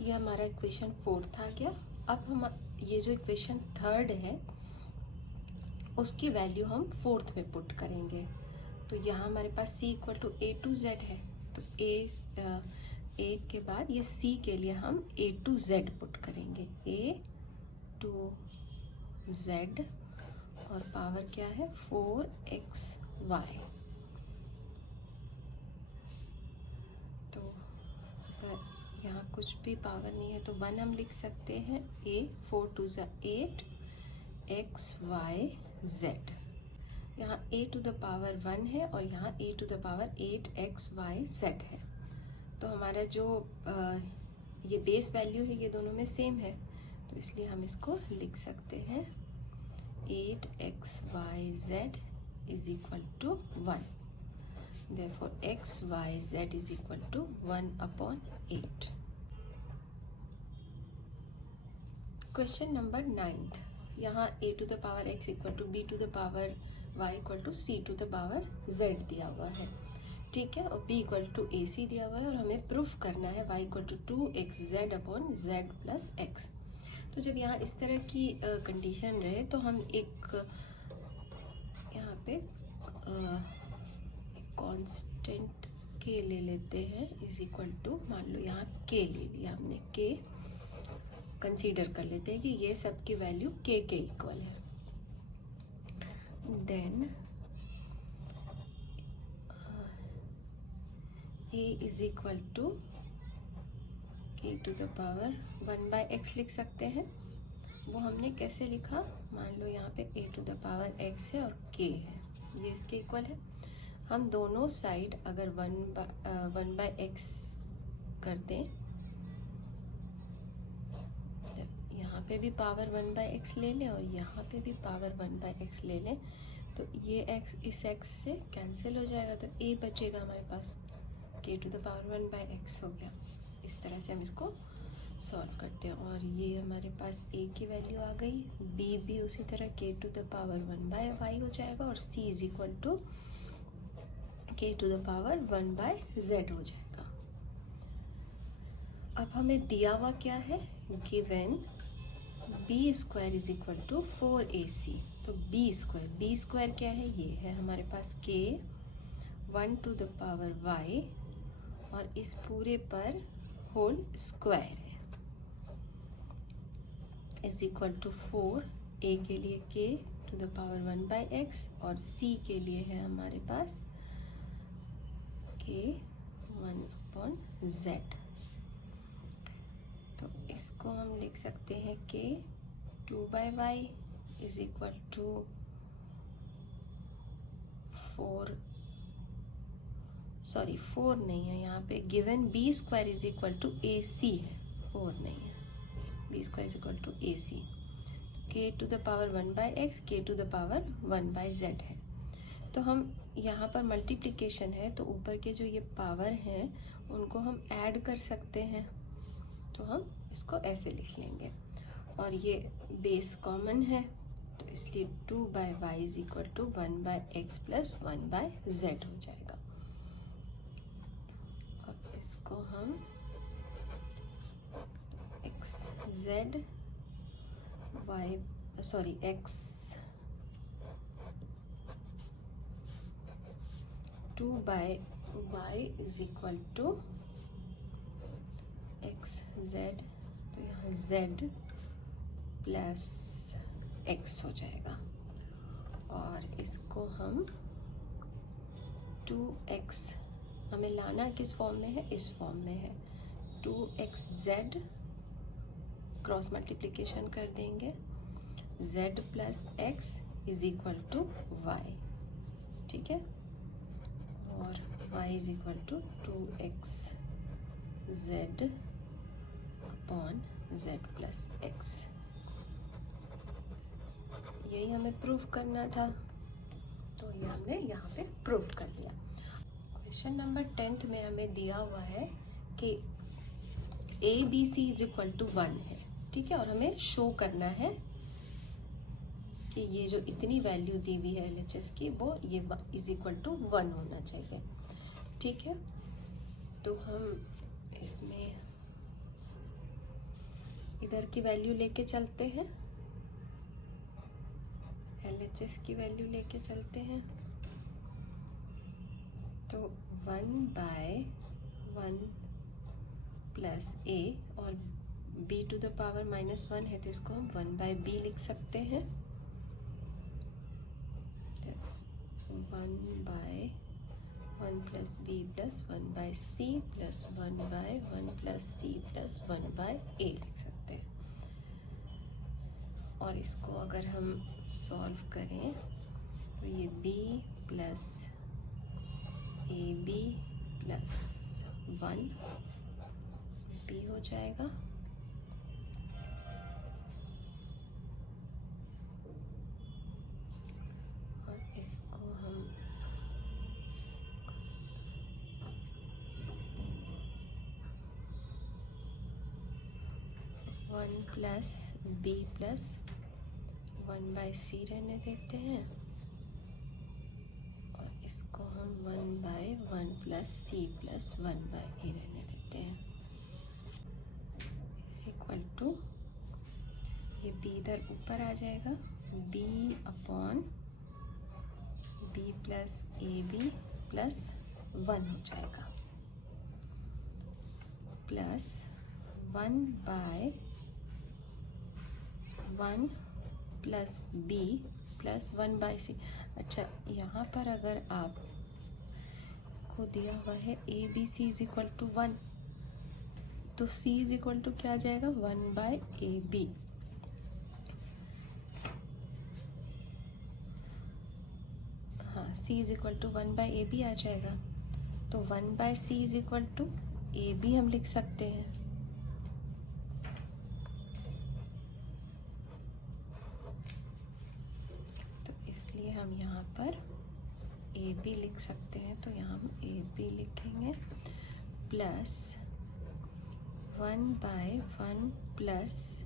ये हमारा इक्वेशन 4th आ गया। अब हम ये जो इक्वेशन 3rd है उसकी वैल्यू हम 4th में पुट करेंगे। तो यहाँ हमारे पास c equal to a to z है, तो a के बाद ये c के लिए हम a टू z पुट करेंगे, a टू z, और पावर क्या है 4xy। तो अगर यहाँ कुछ भी पावर नहीं है तो 1 हम लिख सकते हैं, a 4 टू ज़ 8 xy z। यहाँ a टू द पावर 1 है और यहाँ a to the power 8xy z है। तो हमारा जो ये बेस वैल्यू है ये दोनों में सेम है, तो इसलिए हम इसको लिख सकते हैं 8xyz is equal to 1। Therefore xyz is equal to 1/8। Question number 9th, यहाँ a to the power x equal to b to the power y equal to c to the power z दिया हुआ है, ठीक है, और b equal to ac दिया हुआ है, और हमें प्रूफ करना है y equal to 2xz/z plus x। तो जब यहाँ इस तरह की कंडीशन रहे तो हम एक यहाँ पे कांस्टेंट k ले लेते हैं, इज इक्वल टू, मान लो यहाँ k ले लिया हमने, k कंसीडर कर लेते हैं कि ये सब की वैल्यू k के इक्वल है। Then a is equal to k to the power 1/x लिख सकते हैं। वो हमने कैसे लिखा, मान लो यहाँ पे a to the power x है और k है, ये इसके इक्वल है। हम दोनों साइड अगर 1/x कर दें, यहाँ पे भी पावर 1/x ले लें और यहाँ पे भी पावर 1/x ले लें, तो ये x इस x से कैंसिल हो जाएगा, तो a बचेगा हमारे पास, k to the power 1/x हो गया। इस तरह से हम इसको सॉल्व करते हैं, और ये हमारे पास a की वैल्यू आ गई, b भी उसी तरह k to the power 1/y हो जाएगा, और c is equal to k to the power 1/z हो जाएगा। अब हमें दिया हुआ क्या है, given b square is equal to 4ac। तो b स्क्वायर क्या है, ये है हमारे पास k 1 to the power y, और इस पूरे पर होल स्क्वायर है, इज इक्वल टू 4, a के लिए k to the power 1/x, और c के लिए है हमारे पास k 1/z। तो इसको हम लिख सकते हैं k 2/y is equal to 4 नहीं है यहाँ पे, given b square is equal to ac है, 4 नहीं है, b square is equal to ac, k to the power 1/x, k to the power 1/z है। तो हम यहाँ पर मल्टीप्लिकेशन है, तो ऊपर के जो ये पावर हैं उनको हम ऐड कर सकते हैं, तो हम इसको ऐसे लिख लेंगे, और ये बेस कॉमन है, तो इसलिए 2/y is equal to 1/x plus 1/z हो जाएगा। और इसको हम x 2/y is equal to xz, तो यहाँ z प्लस x हो जाएगा, और इसको हम 2x, हमें लाना किस फॉर्म में है, इस फॉर्म में है, 2xz क्रॉस मल्टीप्लिकेशन कर देंगे, z plus x is equal to y, ठीक है, और y is equal to 2x z upon z plus x. यही हमें प्रूफ करना था, तो ये हमने यहाँ पे प्रूफ कर लिया। क्वेश्चन नंबर 10 में हमें दिया हुआ है कि A B C is equal to 1 है, ठीक है, और हमें शो करना है कि ये जो इतनी वैल्यू दी हुई है LHS की वो ये इज इक्वल टू 1 होना चाहिए, ठीक है। तो हम इसमें इधर की वैल्यू लेके चलते हैं, LHS की वैल्यू लेके चलते हैं, तो 1/1 प्लस a और b टू द पावर -1 है तो इसको हम 1/b लिख सकते हैं, 1/1 plus b plus 1/c plus 1/1 plus c plus 1/a लिख सकते हैं। और इसको अगर हम सॉल्व करें तो ये b plus ab plus 1 b हो जाएगा, और इसको हम 1 प्लस b प्लस 1/c रहने देते हैं, और इसको हम 1/1 प्लस c प्लस 1/a रहने देते हैं, इज इक्वल टू ये b इधर ऊपर आ जाएगा, b upon b plus ab plus 1 हो जाएगा, plus 1/1 plus b plus 1/c। अच्छा, यहाँ पर अगर आप को दिया हुआ है a b c is equal to 1, तो c इज इक्वल टू क्या आ जाएगा, 1/ab। हाँ, c is equal to 1/ab आ जाएगा, तो 1/c is equal to ab हम लिख सकते हैं, इसलिए हम यहाँ पर AB लिख सकते हैं, तो यहाँ हम AB लिखेंगे, प्लस 1/1 प्लस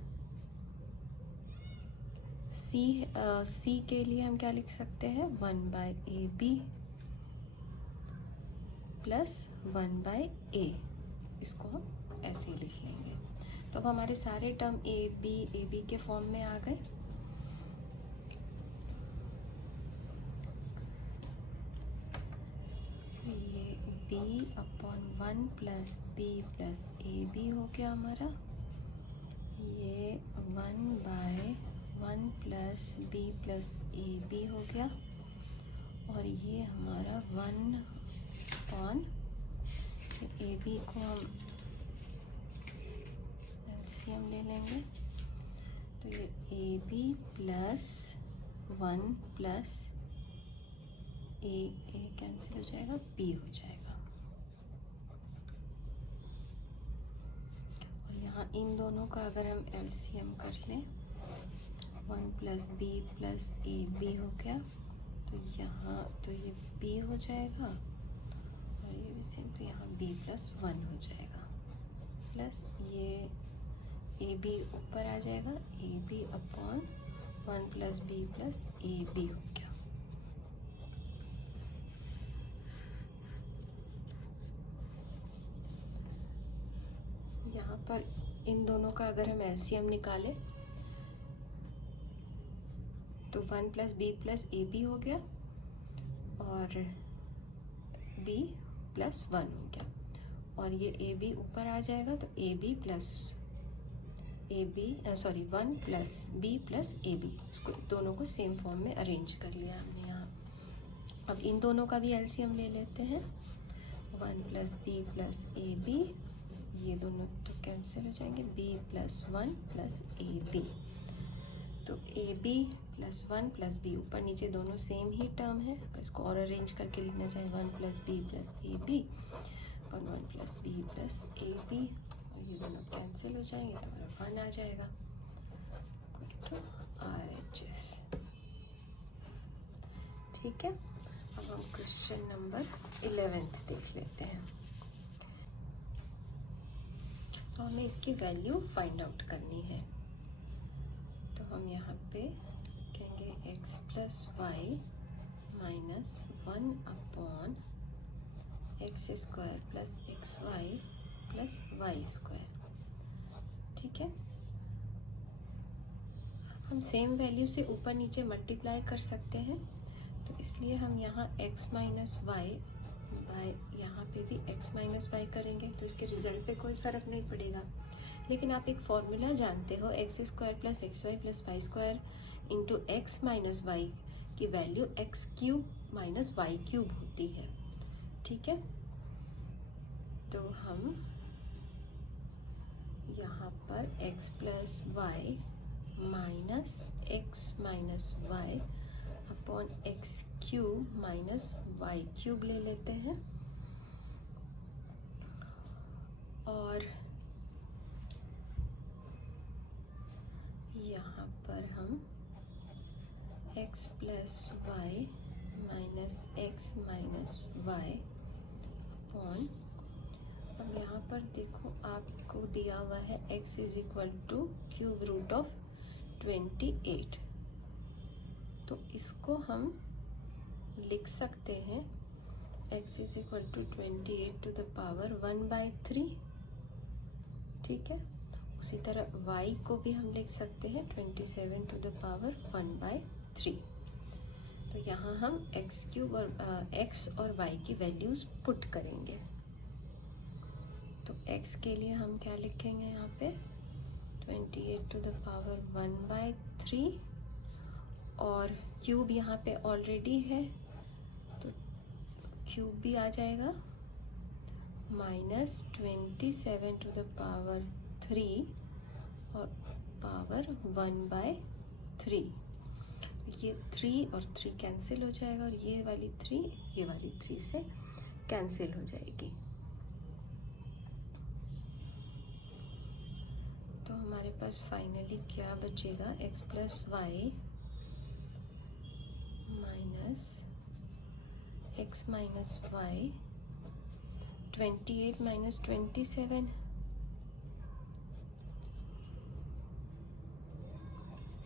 C के लिए हम क्या लिख सकते हैं, 1/AB प्लस 1/A, इसको हम ऐसे ही लिख लेंगे। तो अब हमारे सारे टर्म AB के फॉर्म में आ गए। b upon 1 plus b plus ab हो गया हमारा, ये 1/1 प्लस b प्लस ab हो गया, और ये हमारा 1 अपॉन ab को हम LCM ले लेंगे, तो ये ab plus 1 plus a cancel हो जाएगा, b हो जाएगा। इन दोनों का अगर हम LCM कर लें, 1 प्लस b प्लस ab हो गया, तो यहाँ तो ये b हो जाएगा, और ये भी सिंपली यहाँ b प्लस 1 हो जाएगा, प्लस ये ab ऊपर आ जाएगा, ab upon 1 plus b plus ab हो गया। यहाँ पर इन दोनों का अगर हम LCM निकालें तो 1 प्लस b प्लस ab हो गया, और b प्लस 1 हो गया, और ये ab ऊपर आ जाएगा, तो ab plus 1 plus b plus ab, उसको दोनों को सेम फॉर्म में अरेंज कर लिया हमने यहाँ। अब इन दोनों का भी LCM ले लेते हैं, 1 प्लस b प्लस ab, ये दोनों तो कैंसिल हो जाएंगे, b प्लस 1 प्लस ab, तो A B plus 1 plus B, ऊपर नीचे दोनों सेम ही टर्म है, तो इसको और अरेंज करके लिखना चाहिए 1 plus B plus A B और 1 plus B plus A B, और ये दोनों कैंसिल हो जाएंगे तो हमारा 1 आ जाएगा तो RHS। ठीक है, अब हम क्वेश्चन नंबर 11 देख लेते हैं। तो हमें इसकी वैल्यू फाइंड आउट करनी है, तो हम यहाँ पे कहेंगे x plus y minus 1 upon x square plus x y plus y square. ठीक है, हम सेम वैल्यू से ऊपर नीचे मल्टीप्लाई कर सकते हैं, तो इसलिए हम यहाँ x माइनस वाई बाय यहाँ पे भी x माइनस वाई करेंगे, तो इसके रिजल्ट पे कोई फ़र्क नहीं पड़ेगा। लेकिन आप एक फॉर्मूला जानते हो, x square plus x y plus y square into x minus Y की value x cube minus Y cube होती है। ठीक है, तो हम यहाँ पर x plus y minus x minus y upon x cube minus Y cube ले लेते हैं, और यहाँ पर हम x plus y minus x minus y upon, अब यहाँ पर देखो आपको दिया हुआ है x is equal to cube root of 28, तो इसको हम लिख सकते हैं x is equal to 28 to the power 1/3। ठीक है, उसी तरह y को भी हम लिख सकते हैं 27 टू द पावर 1/3। तो यहाँ हम x क्यूब और x और y की वैल्यूज पुट करेंगे, तो x के लिए हम क्या लिखेंगे यहाँ पे 28 टू द पावर 1/3, और क्यूब यहाँ पे ऑलरेडी है तो क्यूब भी आ जाएगा माइनस 27 टू द पावर 3 और पावर 1/3। ये 3 और 3 कैंसिल हो जाएगा, और ये वाली 3 से कैंसिल हो जाएगी। तो हमारे पास फाइनली क्या बचेगा, x plus y minus x minus y 28 minus 27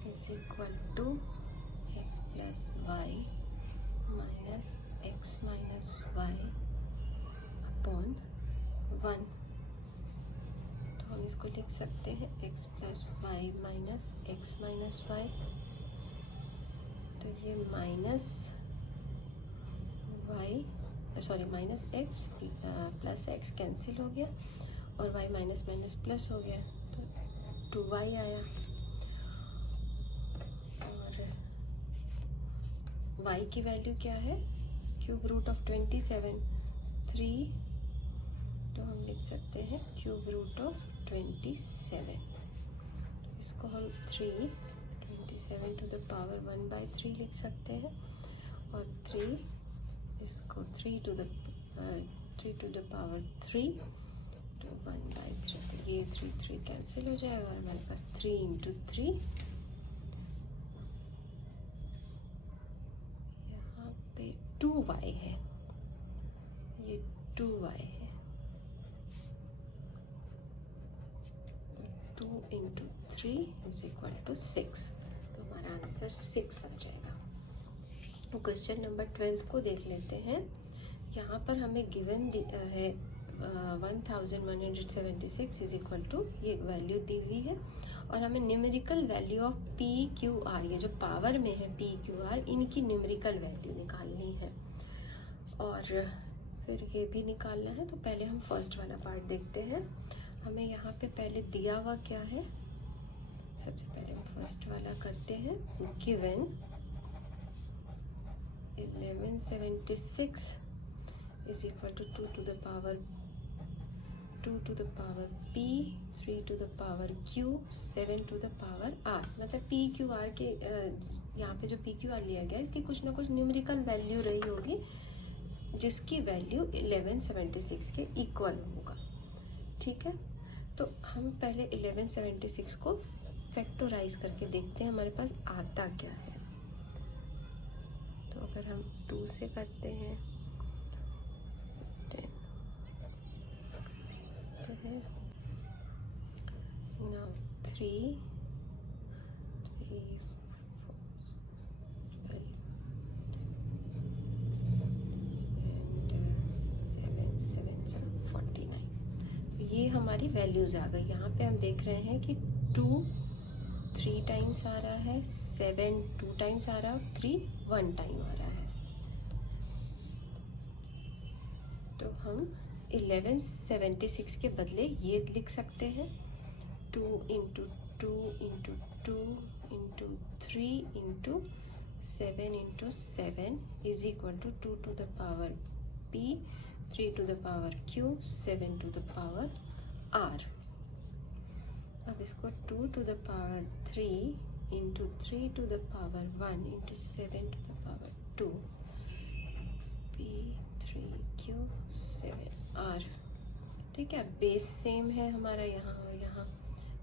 is equal to x plus y minus x minus y upon 1। तो हम इसको लिख सकते हैं x plus y minus x minus y, तो ये minus y sorry minus x plus x cancel हो गया, और y माइनस माइनस प्लस हो गया, तो 2y आया, और y की वैल्यू क्या है क्यूब रूट ऑफ 27 3, तो हम लिख सकते हैं क्यूब रूट ऑफ 27, इसको हम 27 टू द पावर 1/3 लिख सकते हैं, और 3 इसको 3 टू द पावर 3 तो 1/3, तो ये 3 कैंसिल हो जाएगा, और हमारे पास 3 इंटू 3 यहाँ पे 2y है, ये 2y है, 2 इंटू 3 इज इक्वल टू 6, तो हमारा आंसर 6 आ जाएगा। क्वेश्चन नंबर 12 को देख लेते हैं। यहाँ पर हमें गिवन है 1176 इज इक्वल टू, ये वैल्यू दी हुई है, और हमें numerical value of P Q R, ये जो पावर में है पी क्यू आर, इनकी न्यूमेरिकल वैल्यू निकालनी है, और फिर ये भी निकालना है। तो पहले हम फर्स्ट वाला पार्ट देखते हैं। हमें यहाँ पे पहले दिया हुआ क्या है, सबसे पहले हम फर्स्ट वाला करते हैं। Given 1176 is equal to 2 to the power 2 to the power p, 3 to the power q, 7 to the power r। मतलब p q r के यहाँ पे जो p q r लिया गया इसकी कुछ ना कुछ न्यूमेरिकल वैल्यू रही होगी जिसकी वैल्यू 1176 के इक्वल होगा। ठीक है, तो हम पहले 1176 को फैक्टराइज करके देखते हैं हमारे पास आता क्या है। तो अगर हम 2 से करते हैं now 3 ये हमारी वैल्यूज आ गई। यहाँ पे हम देख रहे हैं कि 2 3 टाइम्स आ रहा है, 7 2 टाइम्स आ रहा है, 3 1 टाइम आ रहा है। तो हम 1176 के बदले ये लिख सकते हैं 2 into 2 into 2 into 3 into 7 into 7 is equal to 2 to the power p, 3 to the power q, 7 to the power r। अब इसको 2 to the power 3 into 3 to the power 1 into 7 to the power 2 p 3 q 7 r। ठीक है, base same है हमारा यहाँ और यहाँ,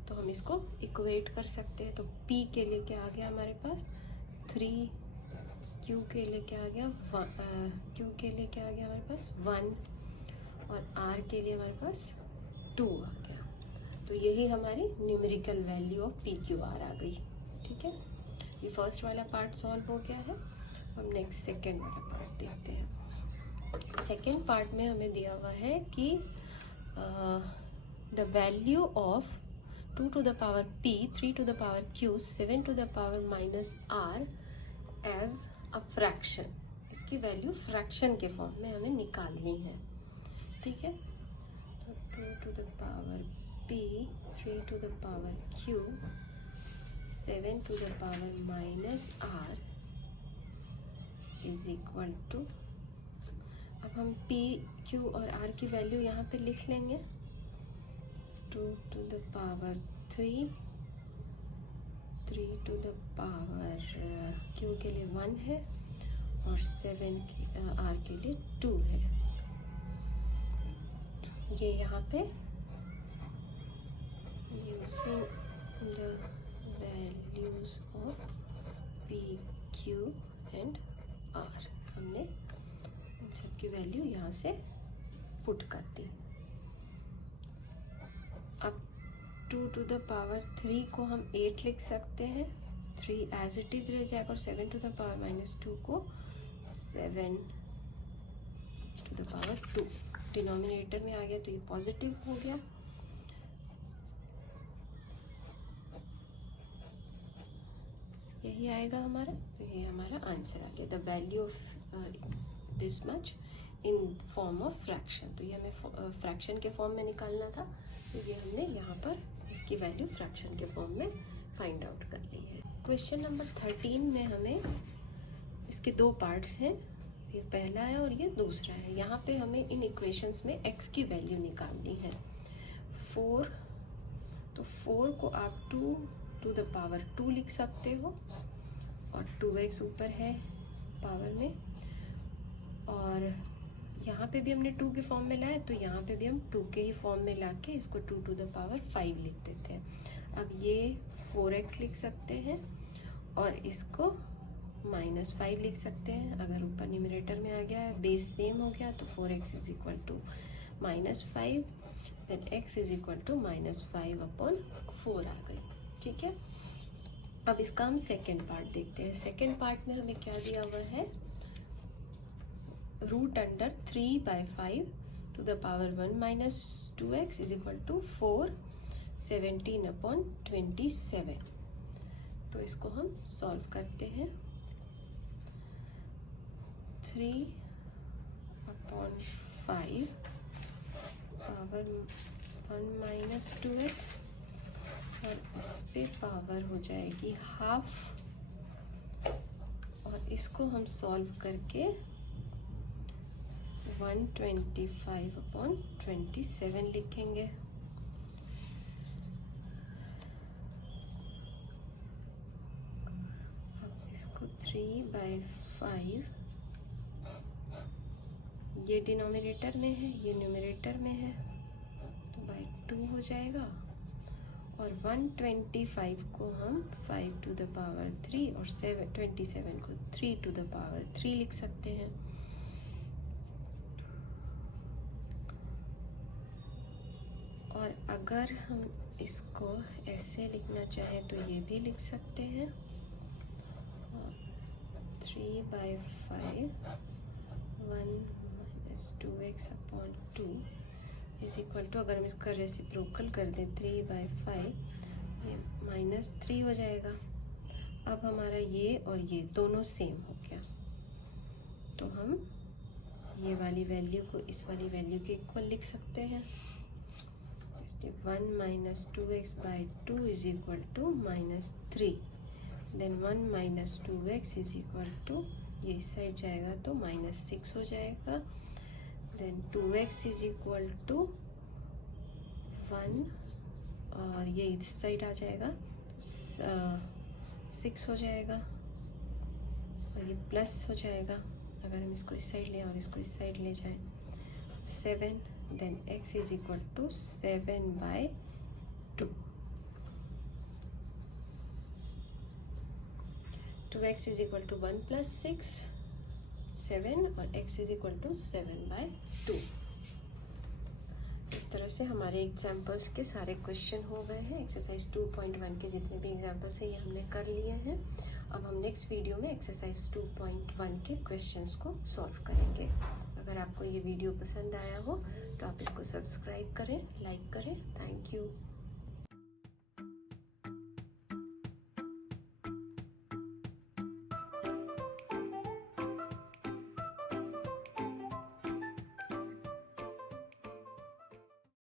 तो हम इसको इक्वेट कर सकते हैं। तो p के लिए क्या आ गया हमारे पास 3, q के लिए क्या आ गया q के लिए क्या आ गया हमारे पास 1 और r के लिए हमारे पास 2 आ गया। तो यही हमारी numerical value of P Q R आ गई। ठीक है, ये फर्स्ट वाला पार्ट सॉल्व हो गया है। अब नेक्स्ट सेकेंड वाला पार्ट देखते हैं। सेकेंड पार्ट में हमें दिया हुआ है कि the value of 2 to the power p, 3 to the power q, 7 to the power minus r as a fraction. इसकी वैल्यू फ्रैक्शन के फॉर्म में हमें निकालनी है। ठीक है, तो 2 to the power p, 3 to the power q, 7 to the power minus r is equal to, अब हम p, q और r की वैल्यू यहाँ पे लिख लेंगे। 2 to the power 3 to the power q के लिए 1 है और 7 r के लिए 2 है। ये यहाँ पे using the values of p, q and r हमने इन सब की वैल्यू यहाँ से पुट कर दी। अब 2 to the power 3 को हम 8 लिख सकते हैं, 3 एज इट इज रह जाएगा और 7 to the power minus 2 को 7 to the power 2 डिनोमिनेटर में आ गया, तो ये पॉजिटिव हो गया। यही आएगा हमारा, तो ये हमारा आंसर आ गया। The value of this much in form of fraction. तो ये हमें फ्रैक्शन के फॉर्म में निकालना था, तो ये हमने यहाँ पर इसकी वैल्यू फ्रैक्शन के फॉर्म में फाइंड आउट कर ली है। क्वेश्चन नंबर 13 में हमें इसके 2 पार्ट्स हैं, ये पहला है और ये दूसरा है। यहाँ पे हमें इन इक्वेशंस में x की वैल्यू निकालनी है 4। तो 4 को आप 2 to the power 2 लिख सकते हो और 2x ऊपर है पावर में, और यहाँ पे भी हमने 2 के फॉर्म में लाया, तो यहाँ पे भी हम 2 के ही फॉर्म में ला के इसको 2 to the power 5 लिख देते हैं। अब ये 4x लिख सकते हैं और इसको -5 लिख सकते हैं। अगर ऊपर न्यूमरेटर में आ गया है, बेस सेम हो गया, तो 4x is equal to -5, then x is equal to -5/4 आ गई। ठीक है, अब इसका हम सेकेंड पार्ट देखते हैं। सेकेंड पार्ट में हमें क्या दिया हुआ है, √3/5 to the power 1 minus 2x is equal to 4 17/27। तो इसको हम सॉल्व करते हैं। 3/5 पावर 1 minus 2x और इस पे पावर हो जाएगी हाफ, और इसको हम सॉल्व करके 125/27 लिखेंगे। अब इसको 3/5, ये डिनोमिनेटर में है, ये न्यूमरेटर में है, तो बाय 2 हो जाएगा। और 125 को हम 5 to the power 3 और 27 को 3 to the power 3 लिख सकते हैं। और अगर हम इसको ऐसे लिखना चाहें तो ये भी लिख सकते हैं। 3/5 1 - 2x/2 इज इक्वल टू, अगर हम इसका रेसिप्रोकल कर दें 3/5, ये -3 हो जाएगा। अब हमारा ये और ये दोनों सेम हो गया, तो हम ये वाली वैल्यू को इस वाली वैल्यू के इक्वल लिख सकते हैं। 1 - 2x/2 is equal to -3, then 1 - 2x is equal to, ये इस साइड जाएगा तो -6 हो जाएगा। Then 2x is equal to 1 और ये इस साइड आ जाएगा 6 हो जाएगा, और ये प्लस हो जाएगा अगर हम इसको इस साइड लें और इसको इस साइड ले जाएं, 7। Then x is equal to 7/2। 2x is equal to 1 + 6 7 और x इज इक्वल टू 7/2। इस तरह से हमारे एग्जाम्पल्स के सारे क्वेश्चन हो गए हैं। एक्सरसाइज 2.1 के जितने भी एग्जाम्पल्स हैं ये हमने कर लिए हैं। अब हम नेक्स्ट वीडियो में एक्सरसाइज 2.1 के क्वेश्चंस को सॉल्व करेंगे। अगर आपको ये वीडियो पसंद आया हो तो आप इसको सब्सक्राइब करें, लाइक करें। Thank you.